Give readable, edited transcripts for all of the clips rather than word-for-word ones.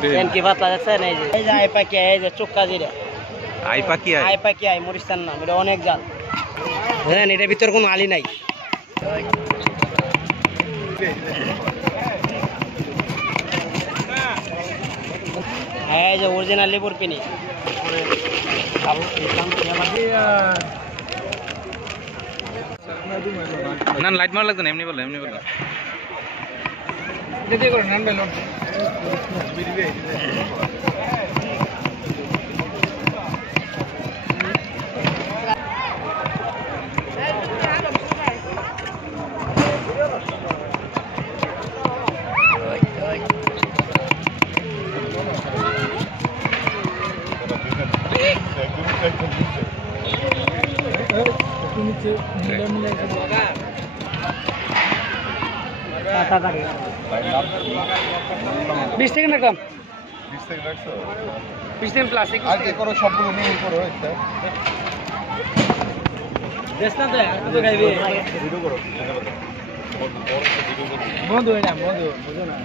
Train কি পাতলা যাচ্ছেন? এই যে আই পাকি এই যে চোক্কা জিরা আই পাকি আই মরিস্তান নাম, এটা অনেক জাল। হ্যাঁ, এটার ভিতর কোনো আলি নাই। হ্যাঁ, এই যে অরিজিনাল লেবুর পিনি। না লাইট মারা লাগতো না, এমনি বললো বিশ থেকে না কম, 20 থেকে প্লাস্টিক সবগুলো নিয়ে করো বন্ধু এটা বন্ধু বুঝো না।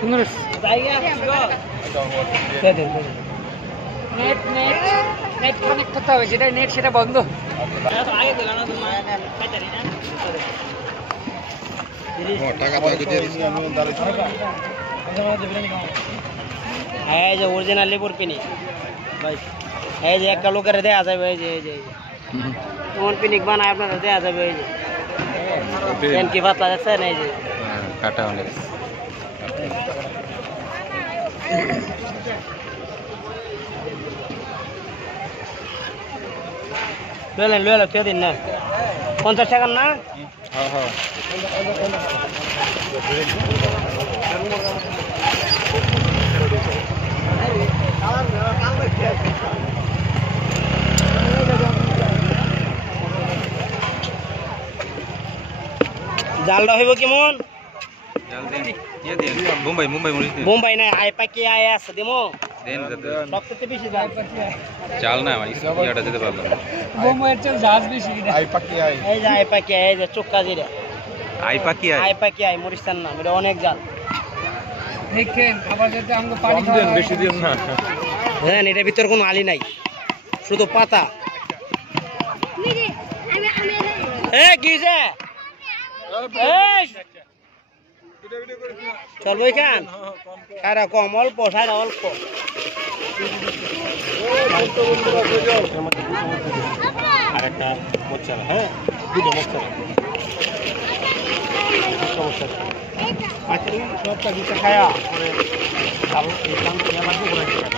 সুন্দর নেট কানেক্ট করতে হবে, যেটা নেট সেটা বন্ধ। এই যে অরিজিনাল লেবুর পিনি ভাই, এই যে একটা লোকের দেয়া যাবে, এই যে এমন পিনিক বানায় আপনাদের দেয়া যাবে। এই যে ট্রেন কি পাতলা যাচ্ছেন? এই যে কাটা অনেক লুয়ে খেয়ে দিন না, 50 টাকার না। জালটা হইব কেমন? মুম্বাই নাই, আই পাকি আই আছে দিমো সবথেকে বেশি জাল চাল না ইয়াটা যেতে পারলাম মুম্বাইয়ের চাল জাহাজ বেশি। এই যে আই পাকি এই যে চোক্কা জিরা আই পাকি আই মরিস্তান নাম, এটা অনেক জাল। দেখেন আবার যাতে আমাকে পানি বেশি দিন না। হ্যাঁ, এটার ভিতর কোনো আলি নাই, শুধু পাতা। কি চলবো এখান সারা কম, অল্প সারা অল্প। আর একটা মশলা, হ্যাঁ দুটো মশলা, সবটা দিতে খায়া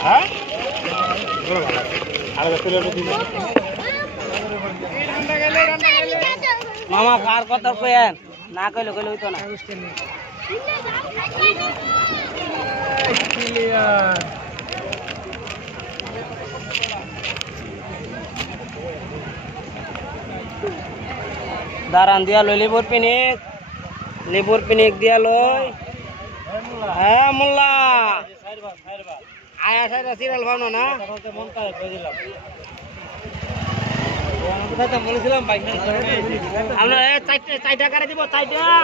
হ্যাঁ মামা কার কথা কেন না কইলে হইতো না। দাঁড়ান দিয়া লই লেবুর পিনিক দিয়া লই। হ্যাঁ মোল্লা আয়া সাইরা সিরিয়াল ভাবনো না, বলেছিলাম আমরা 4 টাকা দিব 4 টাকা।